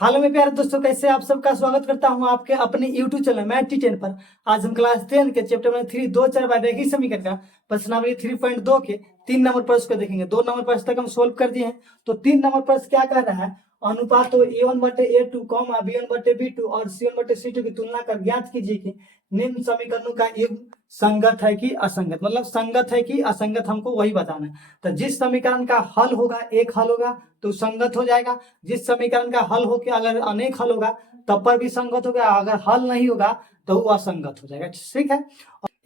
हाल में प्यारे दोस्तों, कैसे आप सबका स्वागत करता हूं आपके अपने YouTube चैनल मैं T10 पर। आज हम क्लास 10 के चैप्टर नंबर 3 दो चार बार रेखीय समीकरण का प्रश्नावली 3.2 के 3 नंबर प्रश्न को देखेंगे। 2 नंबर प्रश्न तक हम सोल्व कर दिए हैं। तो 3 नंबर प्रश्न क्या कर रहा है, अनुपात तो A1/A2, B1/B2 और C1/C2 की तुलना कर ज्ञात कीजिए कि निम्न समीकरणों का युग्म संगत है कि असंगत। मतलब संगत है कि असंगत, हमको वही बताना है। तो जिस समीकरण का हल होगा, एक हल होगा तो संगत हो जाएगा। जिस समीकरण का हल होकर अगर अनेक हल होगा तब पर भी संगत होगा, अगर हल नहीं होगा तो वो असंगत हो जाएगा। ठीक है।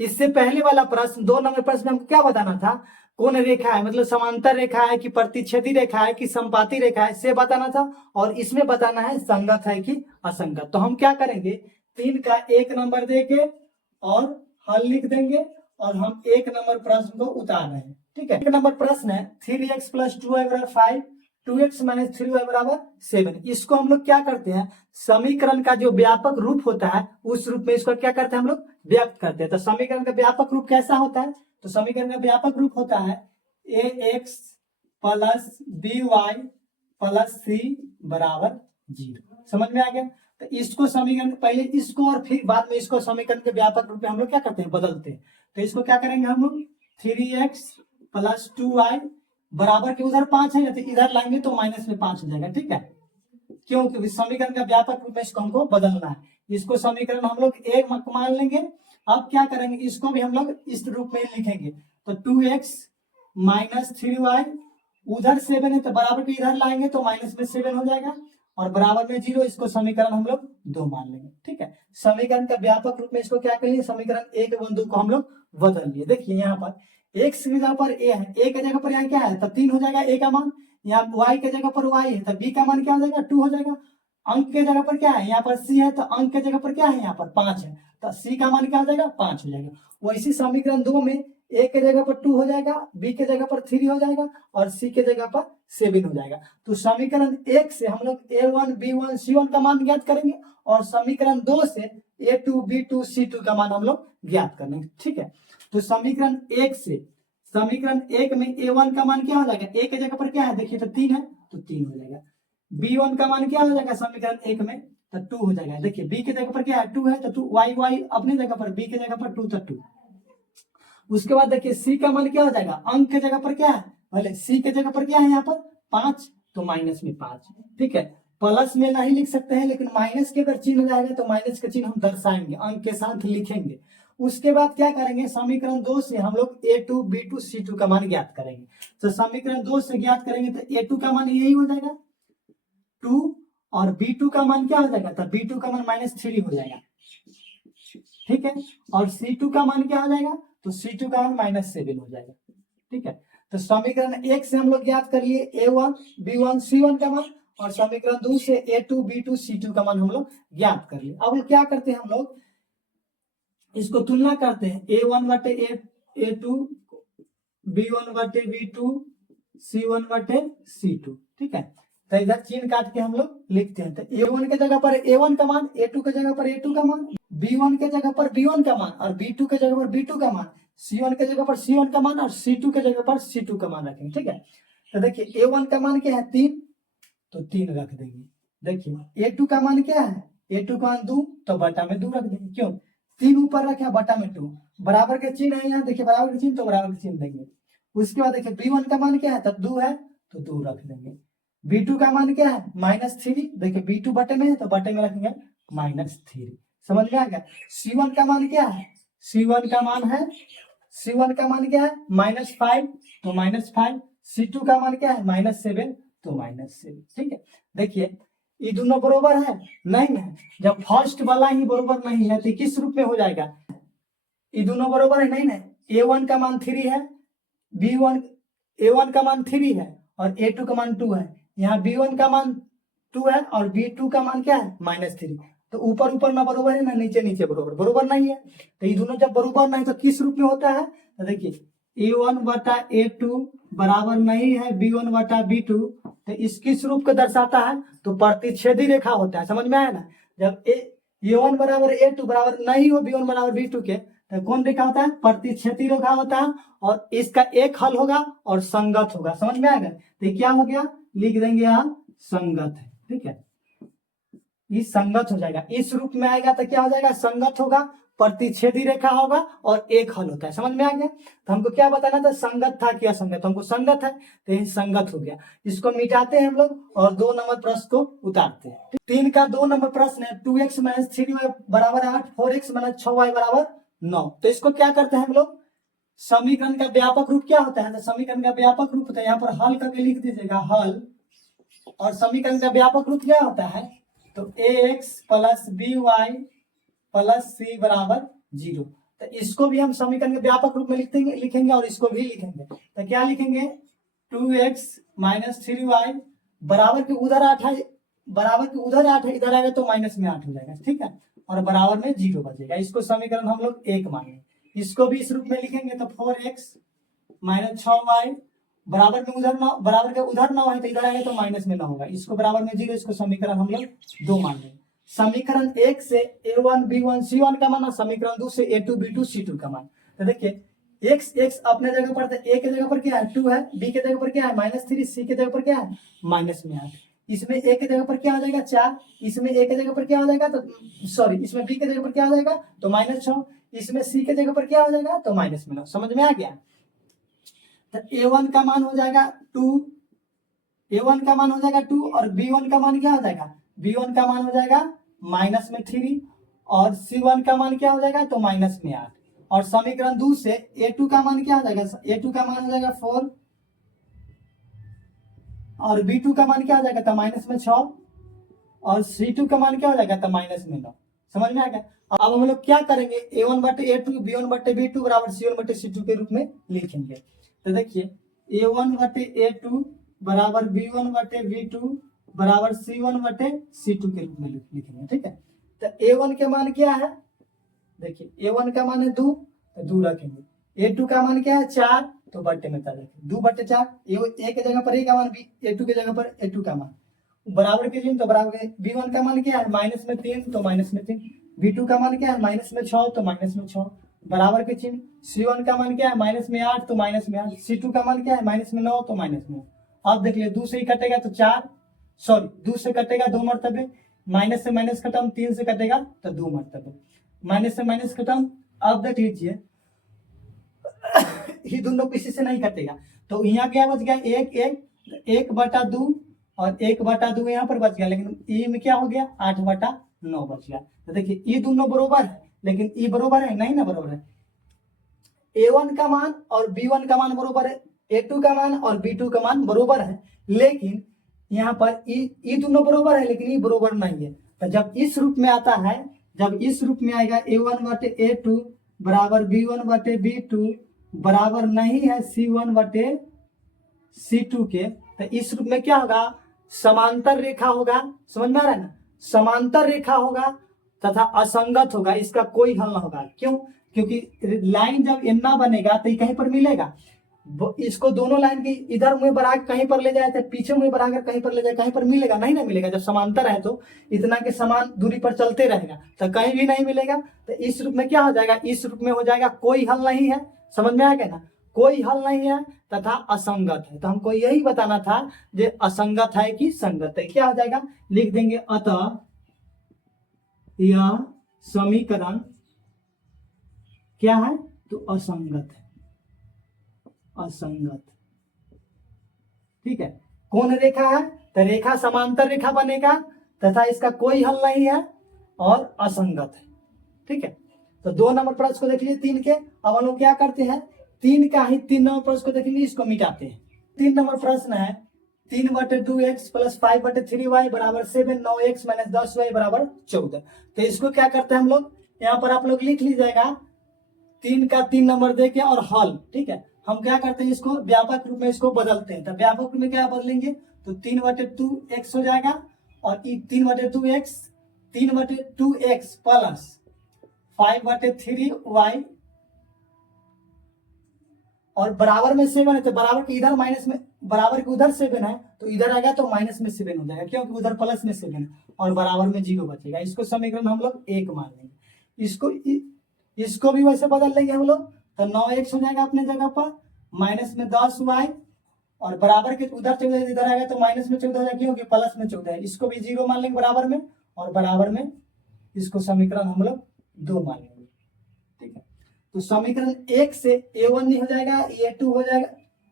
इससे पहले वाला प्रश्न 2 नंबर प्रश्न में हमको क्या बताना था, कौन रेखा है, मतलब समांतर रेखा है कि प्रतिच्छेदी रेखा है कि संपाती रेखा है, से बताना था। और इसमें बताना है संगत है कि असंगत। तो हम क्या करेंगे, 3 का 1 नंबर देके और हल लिख देंगे और हम 1 नंबर प्रश्न को उतार रहे हैं। ठीक है। 1 नंबर प्रश्न है 3x + 2y = 5, 2x - 3y = 7। इसको हम लोग क्या करते हैं, समीकरण का जो व्यापक रूप होता है उस रूप में इसको क्या करते हैं, हम लोग व्यक्त करते हैं। तो समीकरण का व्यापक रूप कैसा होता है, तो समीकरण का व्यापक रूप होता है ax + by + c = 0। समझ में आ गया। तो इसको समीकरण पहले इसको और फिर बाद में इसको समीकरण के व्यापक रूप में हम लोग क्या करते हैं, बदलते हैं। तो इसको क्या करेंगे हम लोग, 3x + 2y बराबर के उधर 5 है, तो इधर लाएंगे तो माइनस में 5 हो जाएगा। ठीक है, क्योंकि समीकरण का व्यापक रूप में इसको हमको बदलना है। इसको समीकरण हम लोग एक मान लेंगे। अब क्या करेंगे, इसको भी हम लोग इस रूप में लिखेंगे। तो 2x - 3y, उधर 7 है तो बराबर के इधर लाएंगे तो माइनस में 7 हो जाएगा और बराबर में 0। इसको समीकरण हम लोग 2 मान लेंगे। ठीक है, समीकरण का व्यापक रूप में इसको क्या करिए, समीकरण 1 और 2 को हम लोग बदल लिए। देखिए यहाँ पर x की जगह पर a है, a की जगह पर यहाँ क्या है, तो 3 हो जाएगा a का मान। यहाँ y के जगह पर y है तो b का मान क्या हो जाएगा, 2 हो जाएगा। अंक के जगह पर क्या है, यहाँ पर c है तो अंक के जगह पर क्या है, यहाँ पर 5 है तो c का मान क्या हो जाएगा, 5 हो जाएगा। वैसी समीकरण 2 में a के जगह पर 2 हो जाएगा, b के जगह पर 3 हो जाएगा और c के जगह पर 7 हो जाएगा। तो समीकरण 1 से हम लोग a1 b1 c1 का मान ज्ञात करेंगे और समीकरण 2 से a2 b2 c2 का मान हम लोग ज्ञात करेंगे। ठीक है, तो समीकरण 1 से समीकरण 1 में a1 का मान क्या हो जाएगा, a के जगह पर क्या है, देखिए तो 3 है तो 3 हो जाएगा। b1 का मान क्या हो जाएगा समीकरण 1 में, तो 2 हो जाएगा। देखिए b के जगह पर क्या है, 2 है तो 2, y अपनी जगह पर, b के जगह पर 2 तो 2। उसके बाद देखिए c का मान क्या हो जाएगा, अंक के जगह पर क्या है, भले c के जगह पर क्या है यहाँ पर 5 तो माइनस में 5। ठीक है, प्लस में नहीं लिख सकते हैं लेकिन माइनस के अगर चिन्ह जाएगा तो माइनस का चिन्ह हम दर्शाएंगे, अंक के साथ लिखेंगे। उसके बाद क्या करेंगे, समीकरण 2 से हम लोग a2 b2 c2 का मान ज्ञात करेंगे। तो समीकरण 2 से ज्ञात करेंगे तो a2 का मान यही हो जाएगा 2 और b2 का मान क्या हो जाएगा, तो b2 का मान -3 हो जाएगा। ठीक है, और c2 का मान क्या हो जाएगा, तो c2 का मान -7 हो जाएगा। ठीक है, तो समीकरण 1 से हम लोग ज्ञात कर लिए a1 b1 c1 का मान और समीकरण 2 से a2 b2 c2 का मान हम लोग ज्ञात कर लिए। अब क्या करते हैं, हम लोग इसको तुलना करते हैं a1/a2 b1/b2 c1/c2। ठीक है, तो इधर चिन्ह काट के हम लोग लिखते हैं। तो a1 के जगह पर a1 का मान, a2 के जगह पर a2 का मान, b1 के जगह पर b1 का मान और b2 के जगह पर b2 का मान, c1 के जगह पर c1 का मान और c2 के जगह पर c2 का मान रखेंगे। ठीक है, तो देखिए a1 का मान क्या है 3 तो 3 रख देंगे। देखिए a2 का मान क्या है, a2 का मान 2 तो बटा में 2 रख देंगे। क्यों, 3 ऊपर रखे बटा में 2, बराबर के चिन्ह है यहाँ, देखिए बराबर के चिन्ह तो बराबर के चिन्ह देंगे। उसके बाद देखिए b1 का मान क्या है, तो 2 है तो 2 रख देंगे। b2 का मान क्या है -3, देखिए b2 बटे में है तो बटे में रखेंगे -3। समझ में आ गया। c1 का मान क्या है, c1 का मान क्या है -5 तो -5, c2 का मान क्या है -7 तो -7। ठीक है, देखिए ये दोनों बरोबर है नहीं है, जब फर्स्ट वाला ही बरोबर नहीं है तो किस रूप में हो जाएगा, ये दोनों बरोबर है नहीं ना। a1 का मान 3 है, b1 a1 का मान 3 है और a2 का मान 2 है। यहाँ b1 का मान 2 है और b2 का मान क्या है -3। तो ऊपर ऊपर ना बरोबर है ना नीचे नीचे बरोबर नहीं है। तो ये दोनों जब बरोबर नहीं तो किस रूप में होता है, तो देखिए a1/a2 बराबर नहीं है b1/b2, तो इस किस रूप को दर्शाता है, तो प्रतिच्छेदी रेखा होता है। समझ में आया ना। जब a1 बराबर a2 बराबर नहीं हो b1 बराबर b2 के, तो कौन रेखा होता है, प्रतिच्छेदी रेखा होता है और इसका एक हल होगा और संगत होगा। समझ में आएगा, तो क्या हो गया, लिख देंगे यहाँ संगत है। ठीक है, ये संगत हो जाएगा। इस रूप में आएगा तो क्या हो जाएगा, संगत होगा, प्रतिच्छेदी रेखा होगा और एक हल होता है। समझ में आ गया। तो हमको क्या बताना था, संगत था कि असंगत, तो हमको संगत है तो ये संगत हो गया। इसको मिटाते हैं हम लोग और 2 नंबर प्रश्न को उतारते हैं। 3 का 2 नंबर प्रश्न है 2x - 3y बराबर 8, 4x - 6y बराबर 9। तो इसको क्या करते हैं हम लोग, समीकरण का व्यापक रूप क्या होता है, तो समीकरण का व्यापक रूप होता है, यहाँ पर हल करके लिख दीजिएगा हल, और समीकरण का व्यापक रूप क्या होता है, तो ax + by + c बराबर 0। तो इसको भी हम समीकरण के व्यापक रूप में लिखेंगे और इसको भी लिखेंगे। तो क्या लिखेंगे, 2x - 3y बराबर के उधर 8 है, बराबर के उधर 8 है, इधर आएगा तो माइनस में 8 हो जाएगा, ठीक है, और बराबर में 0 बचेगा। इसको समीकरण हम लोग 1 मानेंगे। इसको भी इस रूप में लिखेंगे तो 4x - 6y बराबर में उधर 9, बराबर के उधर 9 है तो इधर आएगा तो माइनस में 9 होगा, इसको बराबर में 0, इसको समीकरण हम लोग 2 मान लेंगे। समीकरण 1 से a1 b1 c1 का मान, समीकरण 2 से a2 b2 c2 का मान। तो देखिए x अपने जगह पर, a के जगह पर क्या है 2 है, b के जगह पर क्या है -3, c के जगह पर क्या है -8, इसमें a के जगह पर क्या हो जाएगा 4, इसमें a के जगह पर क्या हो जाएगा, तो सॉरी इसमें b के जगह पर क्या हो जाएगा तो -6, इसमें c के जगह पर क्या हो जाएगा तो -9। समझ में आ गया। तो a1 का मान हो जाएगा 2, a1 का मान हो जाएगा 2 और b1 का मान क्या हो जाएगा, b1 का मान हो जाएगा -3 और c1 का मान क्या हो जाएगा तो -8। और समीकरण 2 से a2 का मान क्या हो जाएगा, a2 का मान हो जाएगा 4 और b2 का मान क्या हो जाएगा तो -6 और c2 का मान क्या हो जाएगा तो -9। समझ में आ गया। अब हम लोग क्या करेंगे, a1/a2 b1/b2 बराबर c1/c2 के रूप में लिखेंगे। तो देखिए a1/a2 बराबर b1/b2 बराबर c1/c2 के रूप में लिखेंगे, ठीक है। तो a1 के मान क्या है, देखिए a1 का मान है 2 तो 2 रखेंगे, a2 का मान क्या है 4 तो बट्टे में 4 रखेंगे, 2/4, a के जगह पर a का मान, a2 के जगह पर a2 का मान, बराबर के चिन्ह तो बराबर के, b1 का मान क्या है -3 तो -3, b2 का मान क्या है -6 तो -6, बराबर के चिन्ह, c1 का मान क्या है -8 तो -8, c2 का मान क्या है -9 तो -9। अब देख लिया 2 से ही कटेगा तो 4, सॉरी 2 से कटेगा 2 मरतबे, माइनस से माइनस खत्म, 3 से कटेगा तो 2 मरतबे, माइनस से माइनस खत्म। अब देख लीजिए ये दोनों किसी से नहीं कटेगा, तो यहाँ क्या बच गया 1/2 और 1/2 यहाँ पर बच गया, लेकिन ई में क्या हो गया 8/9 बच गया। तो देखिए ये दोनों बरोबर है, लेकिन ई बरोबर है नहीं ना, बरोबर है। a1 का मान और b1 का मान बरोबर है, a2 का मान और b2 का मान बरोबर है, लेकिन यहाँ पर ई दोनों बरोबर है लेकिन ई बरोबर नहीं है। तो जब इस रूप में आता है, जब इस रूप में आएगा a1/a2 बराबर b1/b2 बराबर नहीं है c1/c2 के, तो इस रूप में क्या होगा, समांतर रेखा होगा। समझ में आ रहा है ना, समांतर रेखा होगा तथा असंगत होगा, इसका कोई हल ना होगा। क्यों, क्योंकि लाइन जब इतना बनेगा तो ये कहीं पर मिलेगा, इसको दोनों लाइन के इधर मुंह बढ़ा के कहीं पर ले जाए तो पीछे मुंह बढ़ाकर कहीं पर ले जाए, कहीं पर मिलेगा नहीं ना मिलेगा। जब समांतर है तो इतना के समान दूरी पर चलते रहेगा तो कहीं भी नहीं मिलेगा। तो इस रूप में क्या हो जाएगा, इस रूप में हो जाएगा कोई हल नहीं है। समझ में आ गया ना, कोई हल नहीं है तथा असंगत है। तो हमको यही बताना था जो असंगत है कि संगत है। क्या हो जाएगा, लिख देंगे अतः यह समीकरण क्या है तो असंगत है, असंगत, ठीक है। कौन रेखा है, तो रेखा समांतर रेखा बनेगा तथा इसका कोई हल नहीं है और असंगत है, ठीक है। तो 2 नंबर प्रश्न को देख लीजिए 3 के। अब हम लोग क्या करते हैं, 3 का ही 3 नंबर प्रश्न को देखेंगे, इसको मिटाते हैं। 3 नंबर प्रश्न है 3/2x + 5/3y बराबर 7, 9x - 10y बराबर 14। तो इसको क्या करते हैं हम लोग, यहाँ पर आप लोग लिख लीजिएगा 3 का 3 नंबर देके और हल, ठीक है। हम क्या करते हैं, इसको व्यापक रूप में इसको बदलते हैं। तो व्यापक रूप में क्या बदलेंगे, तो 3/2x हो जाएगा और 3/2x प्लस 5/3y और बराबर में 7 है, तो बराबर के इधर माइनस में, बराबर के उधर 7 है तो इधर आएगा तो माइनस में 7 हो जाएगा, क्योंकि उधर प्लस में 7 है और बराबर में 0 बचेगा। इसको समीकरण हम लोग 1 मान लेंगे। इसको भी वैसे बदल लेंगे हम लोग, तो 9x हो जाएगा अपने जगह पर, माइनस में 10y और बराबर के उधर 14 इधर आएगा तो माइनस में 14 हो जाएगा, क्योंकि प्लस में 14 है। इसको भी 0 मान लेंगे बराबर में और बराबर में इसको समीकरण हम लोग 2 मानेंगे। ठीक है, तो समीकरण 1 से a1 नहीं हो जाएगा, a2 हो जाएगा।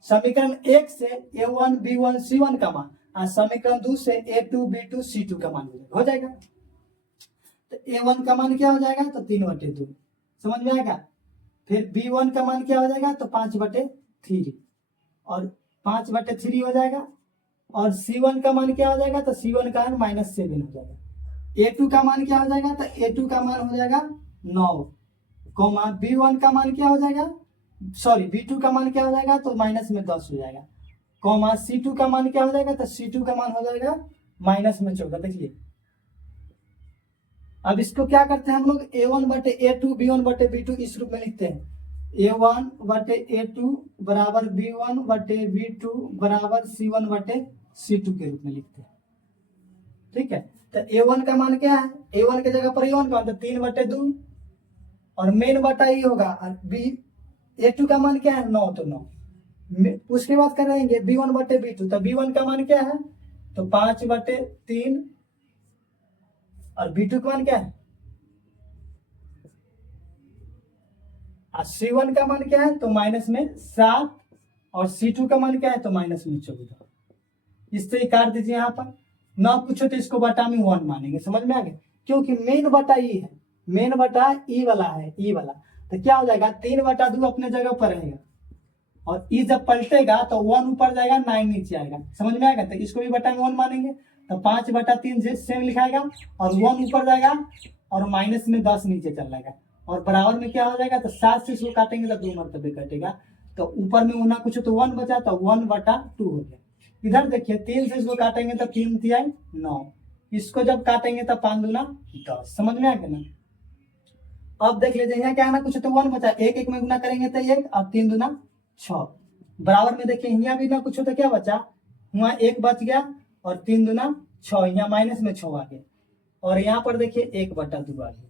समीकरण 1 से a1 b1 c1 का मान और समीकरण 2 से a2 b2 c2 का मान हो जाएगा। तो a1 का मान क्या हो जाएगा, तो 3/2 समझ में आएगा। फिर b1 का मान क्या हो जाएगा, तो 5/3 और 5/3 हो जाएगा। और c1 का मान क्या हो जाएगा, तो c1 का मान -7 हो जाएगा। a2 का मान क्या हो जाएगा, तो a2 का मान हो जाएगा 9, कॉमा b1 का मान क्या हो जाएगा, सॉरी b2 का मान क्या हो जाएगा, तो -10 हो जाएगा, कॉमा c2 का मान क्या हो जाएगा, तो c2 का मान हो जाएगा -14। देखिए अब इसको क्या करते हैं हम लोग, a1/a2 b1/b2 इस रूप में लिखते हैं। a1/a2 बराबर b1/b2 बराबर c1/c2 के रूप में लिखते हैं। ठीक है, तो a1 का मान क्या है, a1 के जगह पर a1 का मान 3/2 और मेन बटा ये होगा। और a2 का मान क्या है, 9, तो 9। उसके बाद करेंगे b1/b2, तो b1 का मान क्या है, तो 5/3 और b2 का मान क्या है, और c1 का मान क्या है, तो -7 और c2 का मान क्या है, तो -14। इससे ही काट दीजिए यहाँ पर, ना पूछो तो इसको बटा में 1 मानेंगे। समझ में आ गया, क्योंकि मेन बटा ई है, मेन बटा ई वाला है, ई वाला। तो क्या हो जाएगा, 3/2 अपने जगह पर रहेगा और ई जब पलटेगा तो 1 ऊपर जाएगा, 9 नीचे आएगा। समझ में आएगा, तो इसको भी बटा में 1 मानेंगे। तो 5/3 से सेम लिखाएगा और 1 ऊपर जाएगा और -10 नीचे चल जाएगा और बराबर में क्या हो जाएगा, तो 7 से इसको काटेंगे तो 2 मरतबे कटेगा। तो ऊपर में होना कुछ तो 1 बचा, तो 1/2 हो गया। इधर देखिए 3 से इसको काटेंगे तो 3 तिहाई 9, इसको जब काटेंगे तो 5 दूना 10। समझ में आ गया ना। अब देख लीजिए यहाँ क्या है ना, कुछ तो 1 बचा, 1 में गुना करेंगे तो 1 और 3 दूना 6 बराबर में। देखिए यहाँ भी ना कुछ तो क्या बचा, वहाँ 1 बच गया और 3 दूना 6, यहाँ माइनस में 6 आ गया और यहाँ पर देखिए 1/2 आ गया।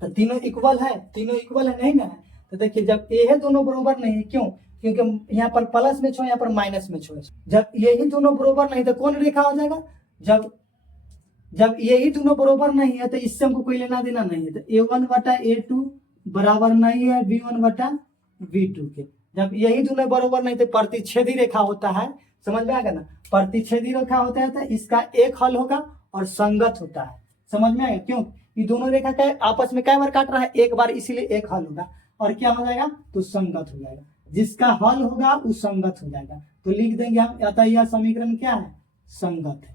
तो तीनों इक्वल है, तीनों इक्वल है नहीं ना। तो देखिए जब ये है दोनों बराबर नहीं, क्यों, क्योंकि यहाँ पर प्लस में 6, यहाँ पर माइनस में 6। जब यही दोनों बराबर नहीं तो कौन रेखा हो जाएगा, जब यही दोनों बराबर नहीं है तो इससे हमको कोई लेना देना नहीं है। तो a1/a2 बराबर नहीं है b1/b2 के। जब यही दोनों बराबर नहीं तो प्रतिच्छेदी रेखा होता है। समझ में आ गया ना, प्रतिच्छेदी रेखा होता है तो इसका एक हल होगा और संगत होता है। समझ में आया, क्यों, ये दोनों रेखा का आपस में कई बार काट रहा है, एक बार, इसीलिए एक हल होगा और क्या हो जाएगा, तो संगत हो जाएगा। जिसका हल होगा वो संगत हो जाएगा। तो लिख देंगे हम, अतः यह समीकरण क्या है, संगत है।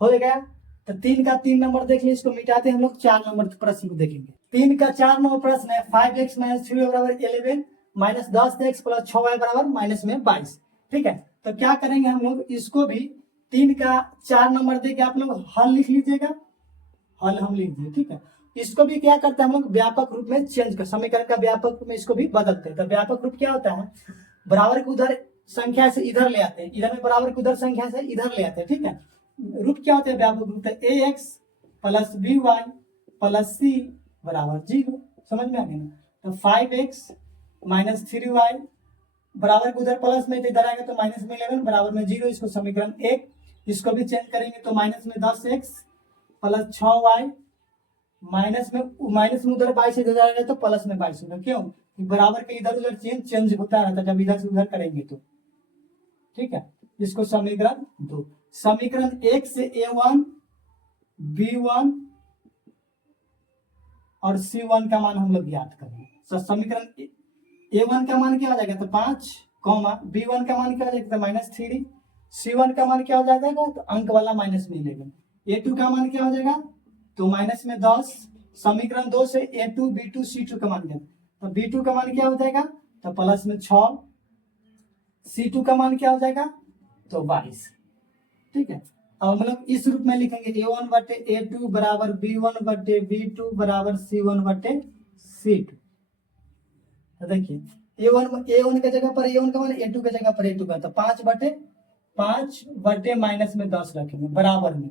हो गया। तो 3 का 3 नंबर देख लीजिए, इसको मिटाते हैं हम लोग, 4 नंबर प्रश्न को देखेंगे। 3 का 4 नंबर प्रश्न है 5x - 3y बराबर 11 -10x + 6y बराबर -22। ठीक है, तो क्या करेंगे हम लोग, इसको भी 3 का 4 नंबर देके आप लोग हल लिख लीजिएगा, हल हम लिख दिए। ठीक है, इसको भी क्या करते हैं हम लोग, व्यापक रूप में चेंज कर, समीकरण का व्यापक रूप में इसको भी बदलते हैं। तो व्यापक रूप क्या होता है, बराबर को उधर संख्या से इधर ले आते हैं, इधर में बराबर को उधर संख्या से इधर ले आते हैं। ठीक है, रूप क्या होता है, व्यापक रूप ax + by + c बराबर 0। समझ में आ गया ना। तो 5x - 3y बराबर को उधर प्लस में इधर आएगा तो -11 बराबर में 0। इसको समीकरण 1, इसको भी चेंज करेंगे तो -10x + 6y माइनस में उधर 22 इधर आएगा तो प्लस में 22 होगा। क्यों, बराबर के इधर उधर चेंज होता रहता है जब इधर से उधर करेंगे तो। ठीक है, इसको समीकरण 2, समीकरण 1 से a1 b1 और c1 का मान हम लोग ज्ञात करेंगे। तो समीकरण a1 का मान क्या हो जाएगा, तो 5, b1 का मान क्या हो जाएगा, तो -3, c1 का मान क्या हो जाएगा, तो अंक वाला -11, a2 का मान क्या हो जाएगा, तो -10। समीकरण 2 से a2 b2 c2 का मान क्या, तो b2 का मान क्या हो जाएगा, तो +6, c2 का मान क्या हो जाएगा, तो 22। ठीक है, अब हम लोग इस रूप में लिखेंगे a1/a2 बराबर b1/b2 बराबर c1/c2। तो देखिए a1 के जगह पर a1 का मान, a2 के जगह पर a2 का, तो 5/10 रखेंगे बराबर में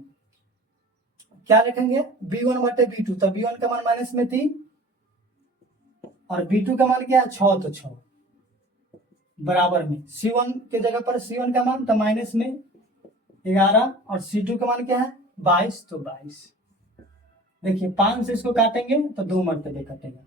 क्या रखेंगे, b1/b2, तो b1 का मान -3 और b2 का मान क्या है, 6, तो 6 बराबर में c1 के जगह पर c1 का मान तो -11 और c2 का मान क्या है, 22, तो 22। देखिए 5 से इसको काटेंगे तो 2 मरतबे कटेगा,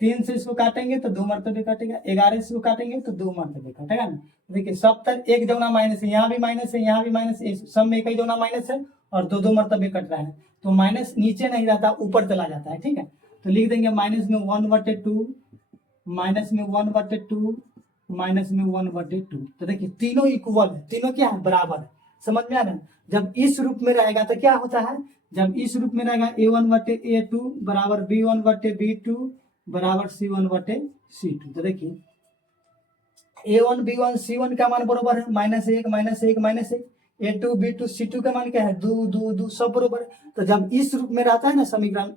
3 से इसको काटेंगे तो 2 मरतबे कटेगा, 11 से इसको काटेंगे तो 2 मरतबे कटेगा ना। देखिए सब तर एक जौना माइनस है, यहाँ भी माइनस है, यहाँ भी माइनस है, सब में एक ही जौना माइनस है और 2 मरतबे कट रहा है, तो माइनस नीचे नहीं रहता, ऊपर चला जाता है। ठीक है, तो लिख देंगे माइनस में 1/2, माइनस में 1/2, माइनस में 1/2। तो देखिए तीनों इक्वल है, तीनों क्या है, बराबर है। समझ में आ रहा है। जब इस रूप में रहेगा तो क्या होता है, जब इस रूप में रहेगा a1/a2 बराबर b1/b2 बराबर c1/c2। तो देखिए a1 b1 c1 का मान बराबर है -1 -1 -1, a2 b2 c2 का मान क्या है 2 2 2, सब बराबर है। तो जब इस रूप में रहता है ना समीकरण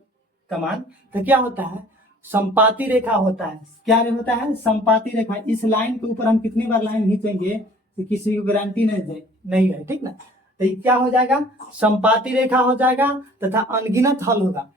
का मान, तो क्या होता है, संपाती रेखा होता है। क्या होता है, संपाती रेखा। इस लाइन के ऊपर हम कितनी बार लाइन खींचेंगे तो किसी को गारंटी नहीं है। ठीक ना, तो ये क्या हो जाएगा, संपाती रेखा हो जाएगा तथा अनगिनत हल होगा।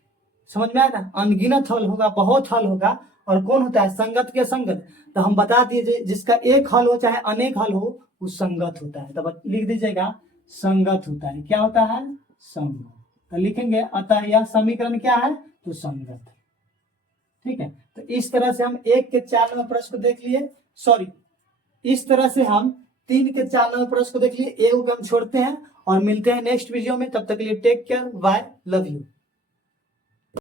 समझ में आया ना, अनगिनत हल होगा, बहुत हल होगा। और कौन होता है, संगत के संगत। तो हम बता दिए जिसका एक हल हो चाहे अनेक हल हो वो संगत होता है। तब लिख दीजिएगा संगत होता है। क्या होता है, संगत। तो लिखेंगे अतः यह समीकरण क्या है, तो संगत है। ठीक है, तो इस तरह से हम 1 के 4 नंबर प्रश्न को देख लिए, सॉरी इस तरह से हम 3 के 4 नंबर प्रश्न को देख लिए। एगो को हम छोड़ते हैं और मिलते हैं नेक्स्ट वीडियो में। तब तक के लिए take care, bye, love you.